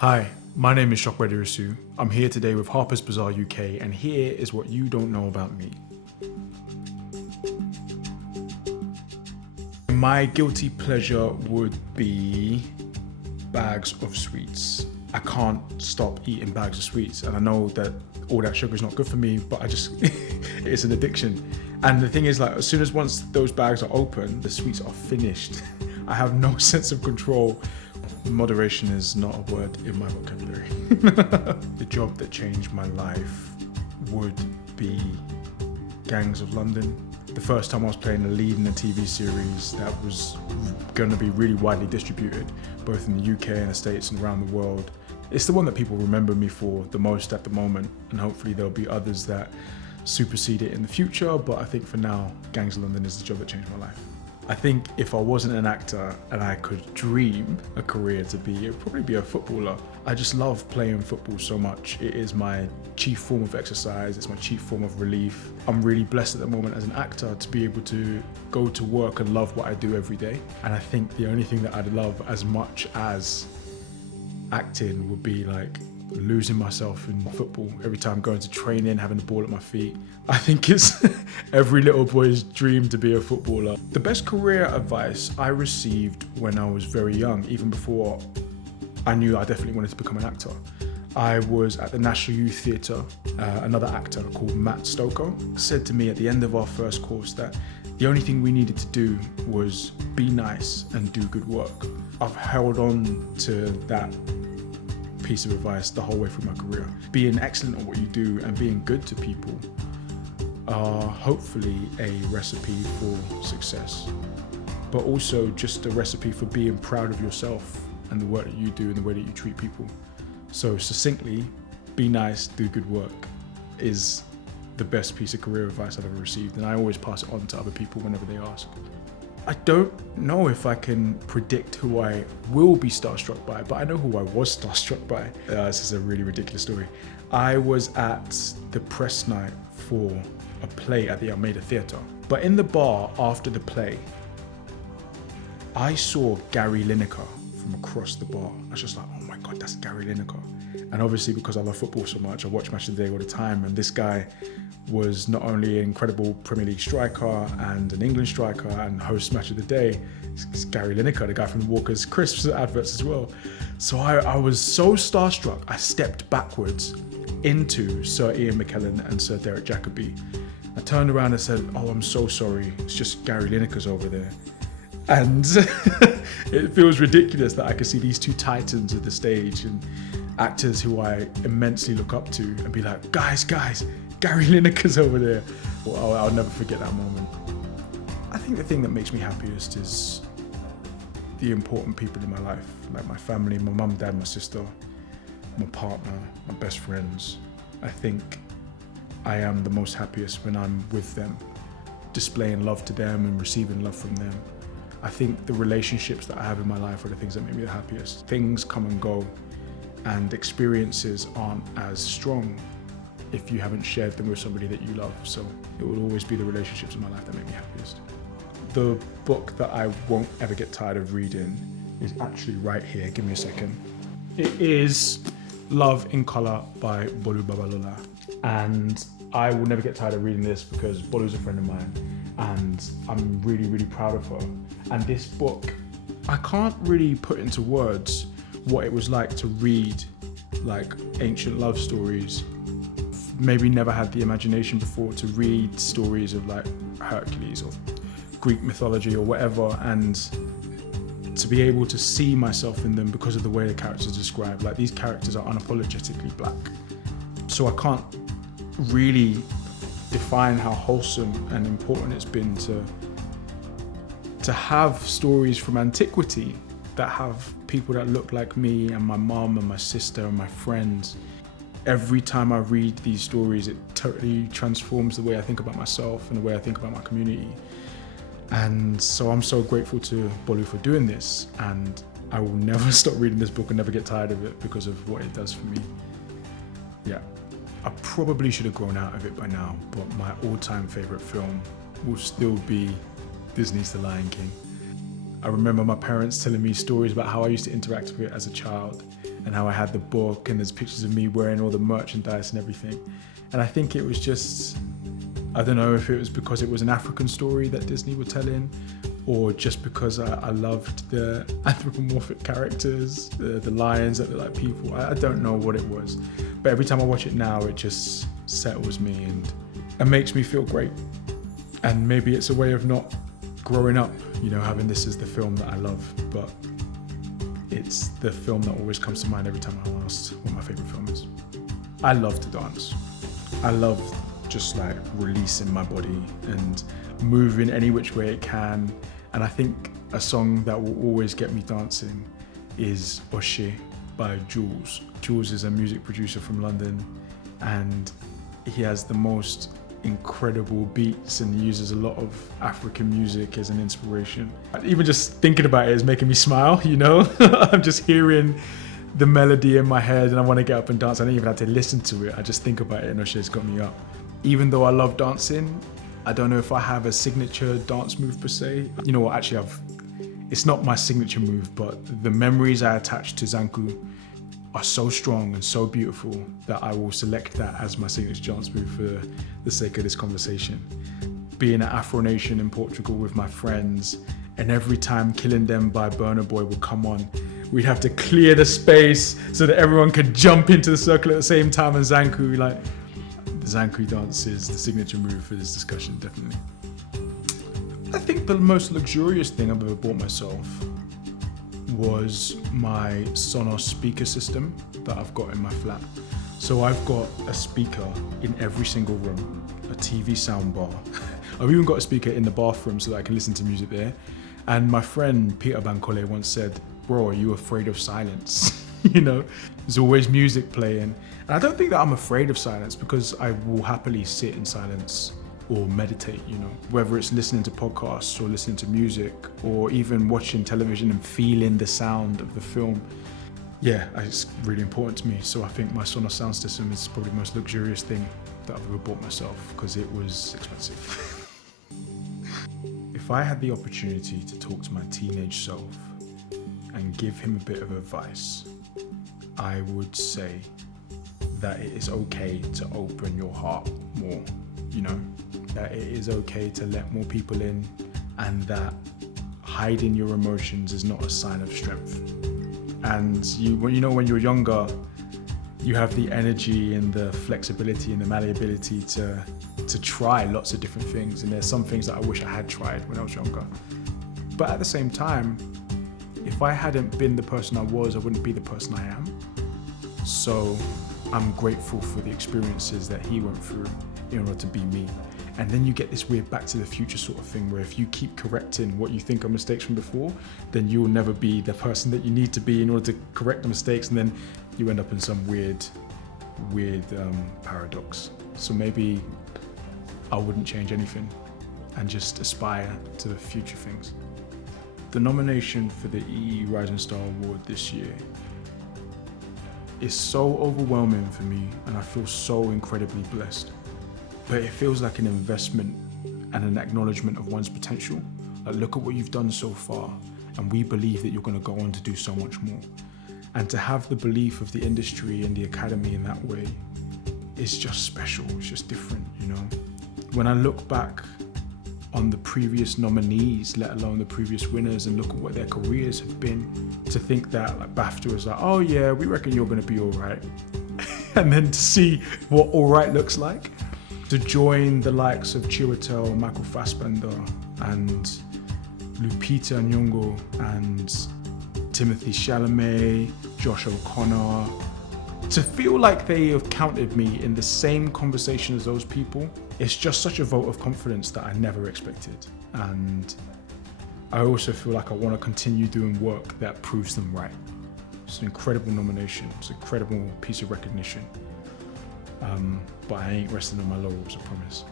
Hi, my name is Dirisu. I'm here today with Bazaar UK, and here is what you don't know about me. My guilty pleasure would be bags of sweets. I can't stop eating bags of sweets, and I know that all that sugar is not good for me, but it's an addiction. And the thing is, like, as soon as once those bags are open, the sweets are finished. I have no sense of control. Moderation is not a word in my vocabulary. The job that changed my life would be Gangs of London. The first time I was playing a lead in a TV series that was going to be really widely distributed, both in the UK and the States and around the world. It's the one that people remember me for the most at the moment, and hopefully there'll be others that supersede it in the future, but I think for now, Gangs of London is the job that changed my life. I think if I wasn't an actor and I could dream a career to be, it would probably be a footballer. I just love playing football so much. It is my chief form of exercise, it's my chief form of relief. I'm really blessed at the moment as an actor to be able to go to work and love what I do every day. And I think the only thing that I'd love as much as acting would be like losing myself in football every time going to training, having the ball at my feet. I think it's every little boy's dream to be a footballer. The best career advice I received when I was very young, even before I knew I definitely wanted to become an actor. I was at the National Youth Theatre. Another actor called Matt Stoker said to me at the end of our first course that the only thing we needed to do was be nice and do good work. I've held on to that piece of advice the whole way through my career. Being excellent at what you do and being good to people are hopefully a recipe for success, but also just a recipe for being proud of yourself and the work that you do and the way that you treat people. So succinctly, be nice, do good work is the best piece of career advice I've ever received, and I always pass it on to other people whenever they ask. I don't know if I can predict who I will be starstruck by, but I know who I was starstruck by. This is a really ridiculous story. I was at the press night for a play at the Almeida Theatre, but in the bar after the play, I saw Gary Lineker from across the bar. I was just like, oh my God, that's Gary Lineker. And obviously because I love football so much, I watch Match of the Day all the time, and this guy was not only an incredible Premier League striker and an England striker and host Match of the Day, it's Gary Lineker, the guy from Walker's Crisps adverts as well. So I was so starstruck, I stepped backwards into Sir Ian McKellen and Sir Derek Jacobi. I turned around and said, oh, I'm so sorry, it's just Gary Lineker's over there. And it feels ridiculous that I could see these two titans at the stage and actors who I immensely look up to and be like, guys, Gary Lineker's over there. Well, I'll never forget that moment. I think the thing that makes me happiest is the important people in my life, like my family, my mum, dad, my sister, my partner, my best friends. I think I am the most happiest when I'm with them, displaying love to them and receiving love from them. I think the relationships that I have in my life are the things that make me the happiest. Things come and go, and experiences aren't as strong if you haven't shared them with somebody that you love. So it will always be the relationships in my life that make me happiest. The book that I won't ever get tired of reading is actually right here. Give me a second. It is Love in Colour by Bolu Babalola. And I will never get tired of reading this because Bolu's a friend of mine and I'm really, really proud of her. And this book, I can't really put into words what it was like to read like ancient love stories. Maybe never had the imagination before to read stories of like Hercules or Greek mythology or whatever, and to be able to see myself in them because of the way the characters are described. Like, these characters are unapologetically black. So I can't really define how wholesome and important it's been to have stories from antiquity that have people that look like me and my mom and my sister and my friends. Every time I read these stories, it totally transforms the way I think about myself and the way I think about my community. And so I'm so grateful to Bolu for doing this, and I will never stop reading this book and never get tired of it because of what it does for me. Yeah, I probably should have grown out of it by now, but my all-time favorite film will still be Disney's The Lion King. I remember my parents telling me stories about how I used to interact with it as a child. and how I had the book and there's pictures of me wearing all the merchandise and everything. And I think it was just, I don't know if it was because it was an African story that Disney were telling, or just because I loved the anthropomorphic characters, the lions that look like people. I don't know what it was, but every time I watch it now, it just settles me and it makes me feel great. And maybe it's a way of not growing up, you know, having this as the film that I love, but it's the film that always comes to mind every time I'm asked what my favorite film is. I love to dance. I love just like releasing my body and moving any which way it can. And I think a song that will always get me dancing is Oshe by Jules. Jules is a music producer from London, and he has the most incredible beats and uses a lot of African music as an inspiration. Even just thinking about it is making me smile, you know? I'm just hearing the melody in my head and I want to get up and dance. I don't even have to listen to it. I just think about it and Oshe's got me up. Even though I love dancing, I don't know if I have a signature dance move per se. You know what, actually it's not my signature move, but the memories I attach to Zanku are so strong and so beautiful that I will select that as my signature dance move for the sake of this conversation. Being at Afro Nation in Portugal with my friends, and every time Killing Them by Burna Boy would come on, we'd have to clear the space so that everyone could jump into the circle at the same time. And Zanku, like, the Zanku dance is the signature move for this discussion, definitely. I think the most luxurious thing I've ever bought myself was my Sonos speaker system that I've got in my flat. So I've got a speaker in every single room, a TV soundbar. I've even got a speaker in the bathroom so that I can listen to music there. And my friend Peter Bankole once said, "Bro, are you afraid of silence?" You know, there's always music playing. And I don't think that I'm afraid of silence, because I will happily sit in silence or meditate, you know, whether it's listening to podcasts or listening to music or even watching television and feeling the sound of the film. Yeah, it's really important to me. So I think my Sonos sound system is probably the most luxurious thing that I've ever bought myself, because it was expensive. If I had the opportunity to talk to my teenage self and give him a bit of advice, I would say that it is okay to open your heart more, you know, that it is okay to let more people in, and that hiding your emotions is not a sign of strength. And when you're younger, you have the energy and the flexibility and the malleability to try lots of different things. And there's some things that I wish I had tried when I was younger. But at the same time, if I hadn't been the person I was, I wouldn't be the person I am. So I'm grateful for the experiences that he went through in order to be me. And then you get this weird back to the future sort of thing, where if you keep correcting what you think are mistakes from before, then you'll never be the person that you need to be in order to correct the mistakes. And then you end up in some weird paradox. So maybe I wouldn't change anything and just aspire to the future things. The nomination for the EE Rising Star Award this year is so overwhelming for me, and I feel so incredibly blessed. But it feels like an investment and an acknowledgement of one's potential. Like, look at what you've done so far, and we believe that you're going to go on to do so much more. And to have the belief of the industry and the academy in that way is just special. It's just different, you know. When I look back on the previous nominees, let alone the previous winners, and look at what their careers have been, to think that like BAFTA was like, oh yeah, we reckon you're going to be all right. And then to see what all right looks like, to join the likes of Chiwetel, Michael Fassbender, and Lupita Nyong'o, and Timothy Chalamet, Josh O'Connor, to feel like they have counted me in the same conversation as those people, it's just such a vote of confidence that I never expected. And I also feel like I want to continue doing work that proves them right. It's an incredible nomination. It's an incredible piece of recognition. But I ain't resting on my laurels, I promise.